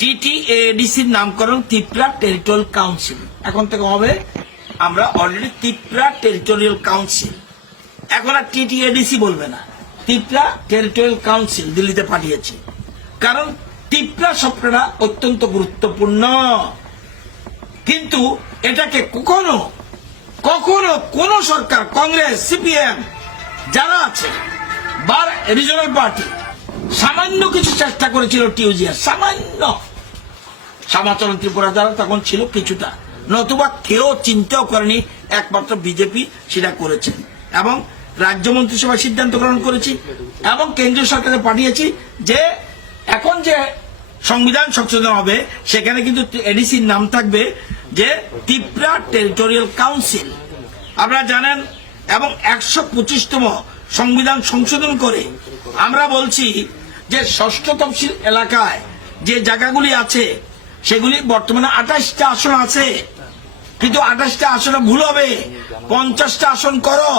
TTADCর নামকরণ Tripura territorial council. এখন থেকে হবে আমরা অলরেডি ত্রিপুরা টেরিটোরিয়াল কাউন্সিল, এখন আর TTADC বলবে না, ত্রিপুরা টেরিটোরিয়াল কাউন্সিল দিল্লিতে পাঠিয়েছি। কারণ ত্রিপুরা শব্দটা অত্যন্ত গুরুত্বপূর্ণ, কিন্তু এটাকে কখনো কখনো কোন সরকার, কংগ্রেস, CPM যারা আছে বা রিজনাল পার্টি সামান্য কিছু চেষ্টা করেছিল টিউজিয়া, সামান্য শ্যামাচরণ ত্রিপুরা যারা তখন ছিল কিছুটা, নতুবা কেউ চিন্তাও করেনি, একমাত্র বিজেপি সেটা করেছে। এবং রাজ্য মন্ত্রিসভায় সিদ্ধান্ত গ্রহণ করেছি এবং কেন্দ্রীয় সরকারে পাঠিয়েছি যে এখন যে সংবিধান সংশোধন হবে সেখানে কিন্তু এডিসির নাম থাকবে যে ত্রিপুরা টেরিটোরিয়াল কাউন্সিল। আপনারা জানেন, এবং 125তম সংবিধান সংশোধন করে আমরা বলছি যে ষষ্ঠ তফসিল এলাকায় যে জায়গাগুলি আছে সেগুলি বর্তমানে 28টা আসন আছে, কিন্তু 28টা আসনে ভুল হবে, 50টা আসন করো।